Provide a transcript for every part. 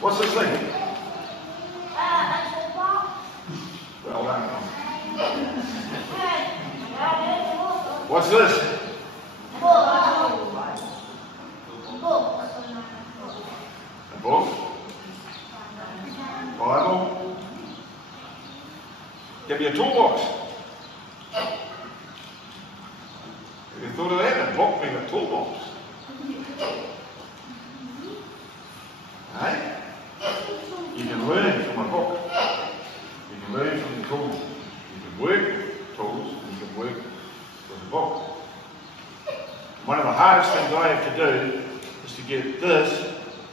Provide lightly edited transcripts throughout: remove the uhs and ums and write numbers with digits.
What's this thing? Well done. What's this? A book? Bible? Give me a toolbox. Have you thought of that? A book being a toolbox. Hey? You can learn from a book. You can learn from the tools. You can work with tools, and you can work with a book. One of the hardest things I have to do is to get this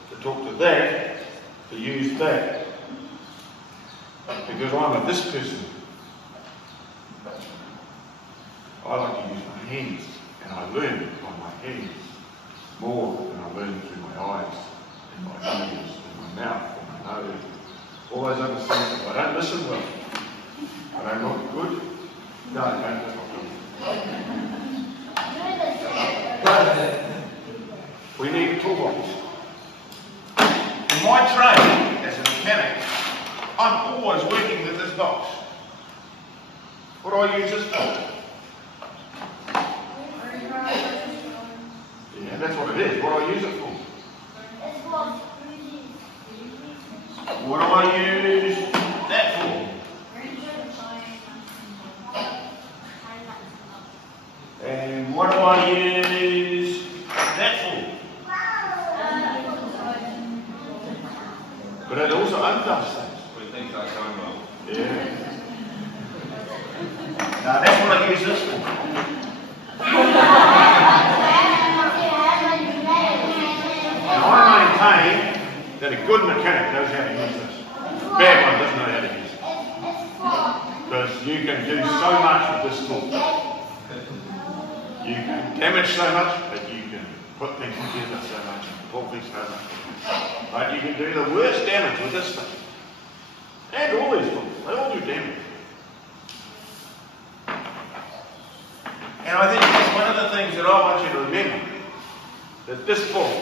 to talk to that, to use that. Because I'm a this person. I like to use my hands, and I learn by my hands more than I learn through my eyes, and my ears, and my mouth, and my nose. All those other things. If I don't listen well, I don't look good. No, I don't look good. We need a toolbox. In my training as a mechanic, I'm always working with this box. What do I use this for? Yeah, that's what it is. What do I use it for? What do I use that for? And what do I use that for? But it also undoes things. We think that's going well. Yeah. Now that's what I use this for. Now I maintain that a good mechanic knows how to use this. A bad one doesn't know how to use it. Because you can do so much with this tool. You can damage so much, but you can put things together so much and pull things so much. But you can do the worst damage with this thing. And all these tools, they all do damage. And I think that's one of the things that I want you to remember, that this book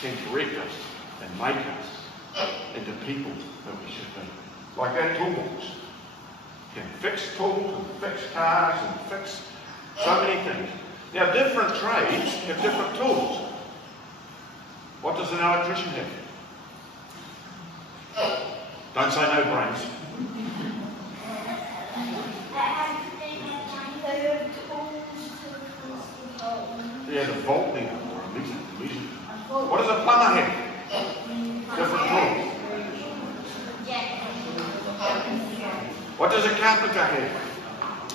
can correct us and make us into people that we should be. Like that toolbox. Can fix tools and fix cars and fix so many things. Now different trades have different tools. What does an electrician have? Don't say no brains. Yeah, the volt meter. What does a plumber have? Different tools. What does a carpenter have?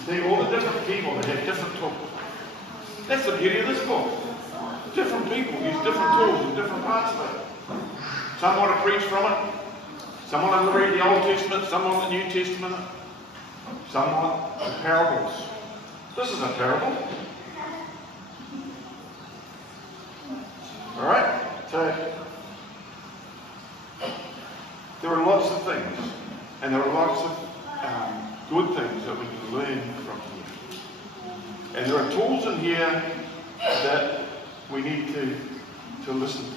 See, all the different people that have different tools. That's the beauty of this book. Different people use different tools in different parts of it. Some want to preach from it. Some want to read the Old Testament. Some want the New Testament. Some want the parables. This is a parable. Alright? So, there are lots of things. And there are lots of good things that we can learn from here. And there are tools in here that we need to listen to.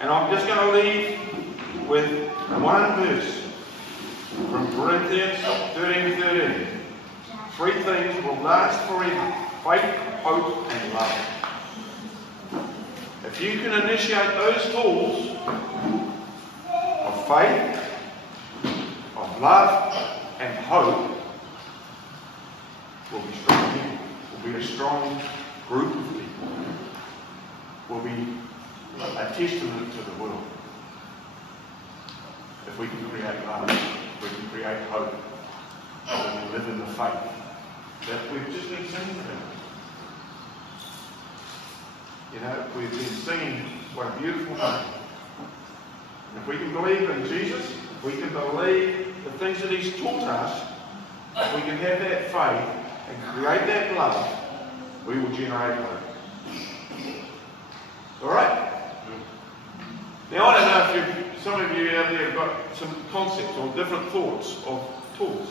And I'm just going to leave with one verse from Corinthians 13:13. 3 things will last forever: faith, hope, and love. If you can initiate those tools of faith, of love, and hope, we'll be strong people. We'll be a strong group of people. We'll be a testament to the world. If we can create love, if we can create hope, and we live in the faith that we've just been singing about. You know, we've been singing what a beautiful name. If we can believe in Jesus, if we can believe the things that He's taught us, if we can have that faith and create that love, we will generate hope. Alright? Now I don't know if some of you out there have got some concepts or different thoughts of tools.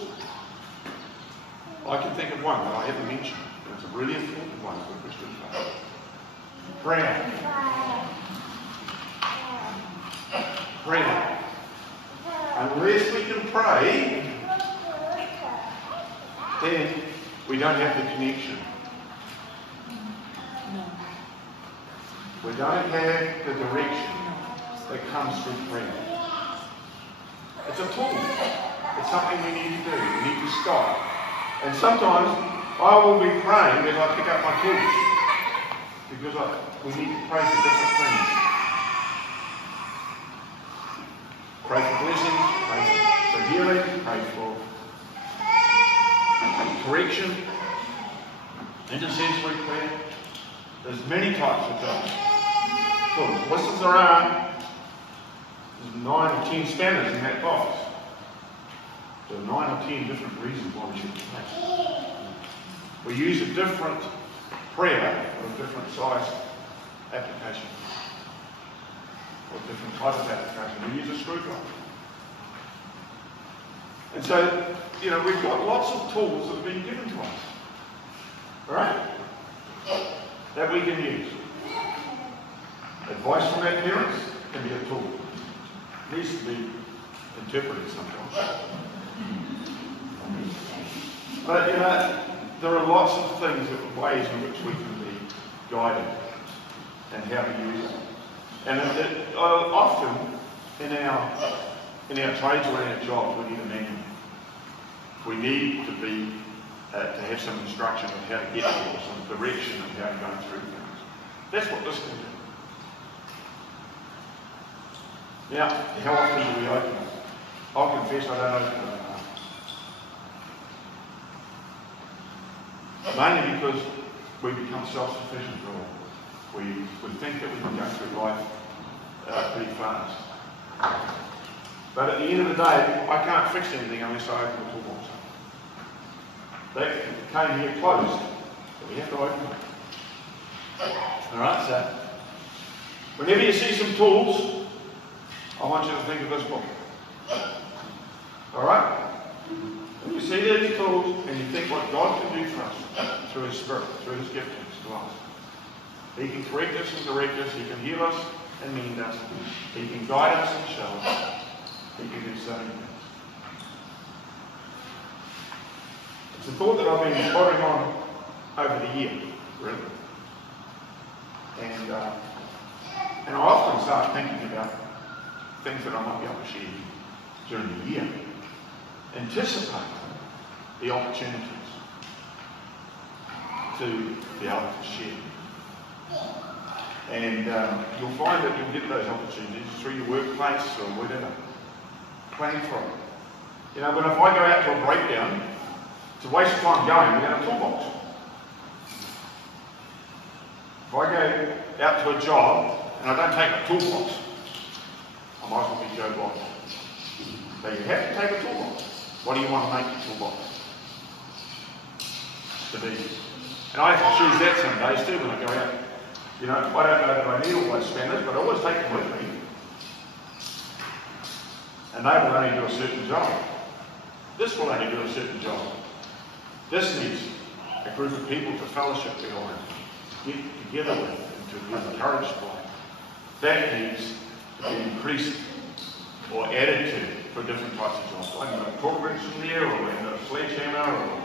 I can think of one that I haven't mentioned. It's a really important one for Christian faith. Prayer. prayer. Unless we can pray, then we don't have the connection. We don't have the direction that comes through prayer. It's a tool. It's something we need to do. We need to stop. And sometimes I will be praying as I pick up my tools, because we need to pray for different things. Pray for blessings, pray for healing, pray for correction, intercessory prayer. There's many types of things. Tools. Whistles around. There's 9 or 10 spanners in that box. There are 9 or 10 different reasons why we should pray. We use a different prayer or a different size application, or a different type of application. We use a screwdriver. And so, we've got lots of tools that have been given to us. Alright? That we can use. Advice from our parents can be a tool. It needs to be interpreted sometimes. But there are lots of things, ways in which we can be guided and how to use it. And often in our trades or in our jobs, we need a manual. We need to be to have some instruction on how to get there, or some direction of how to go through things. That's what this can do. Now, how often do we open it? I'll confess I don't open it enough. Mainly because we become self-sufficient. We think that we can go through life pretty fast. But at the end of the day, I can't fix anything unless I open the toolbox. That came here closed, so we have to open it. Alright, so whenever you see some tools, I want you to think of this book. Alright? When you see these tools and you think what God can do for us through His Spirit, through His giftings to us. He can correct us and direct us, He can heal us and mend us, He can guide us and show us, He can do so many things. It's a thought that I've been pondering on over the year, really. And I often start thinking about things that I might be able to share during the year. Anticipate the opportunities to be able to share. And you'll find that you'll get those opportunities through your workplace or whatever. Plan for it. But if I go out to a breakdown, it's a waste of time going without a toolbox. If I go out to a job and I don't take a toolbox, I might as well be Joe Block. So you have to take a toolbox. What do you want to make a toolbox to be? And I have to choose that some days too when I go out. I don't know that I need all those spanners, but I always take them with me. And they will only do a certain job. This will only do a certain job. This needs a group of people to fellowship behind, get together with, and to be encouraged by. That needs to be increased or added to for different types of jobs. I can go corporates from there, or we can go sledgehammer, or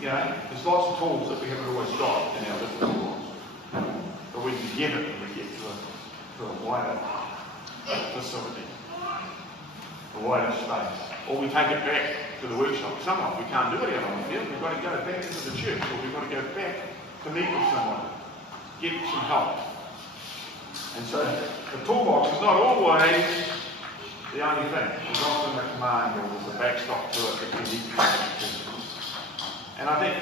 there's lots of tools that we haven't always got in our different tools. But we can get it when we get to a wider facility, a wider space. Or we take it back to the workshop. Sometimes we can't do it out on the field. We've got to go back into the church, or we've got to go back to meet with someone, get some help. And so the toolbox is not always the only thing. There's often a command or there's a backstop to it that you need to do. And I think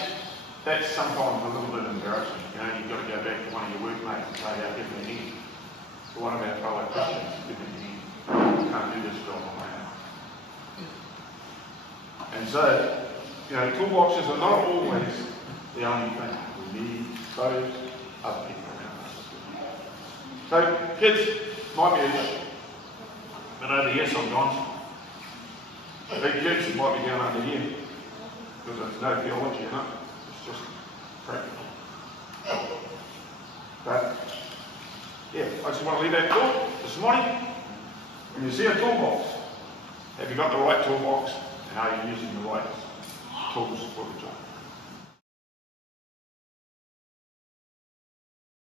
that's sometimes a little bit embarrassing. You've got to go back to one of your workmates and say, give me a hand. To one of our fellow Christians, give me a hand. I can't do this job on my own. And so, toolboxes are not always the only thing. We need those other people around us. So, kids might be been over here sometimes. Big kids might be down under here. Because there's no theology in it. It's just practical. But, I just want to leave that thought this morning. When you see a toolbox, have you got the right toolbox? And are you using the right tools for the job?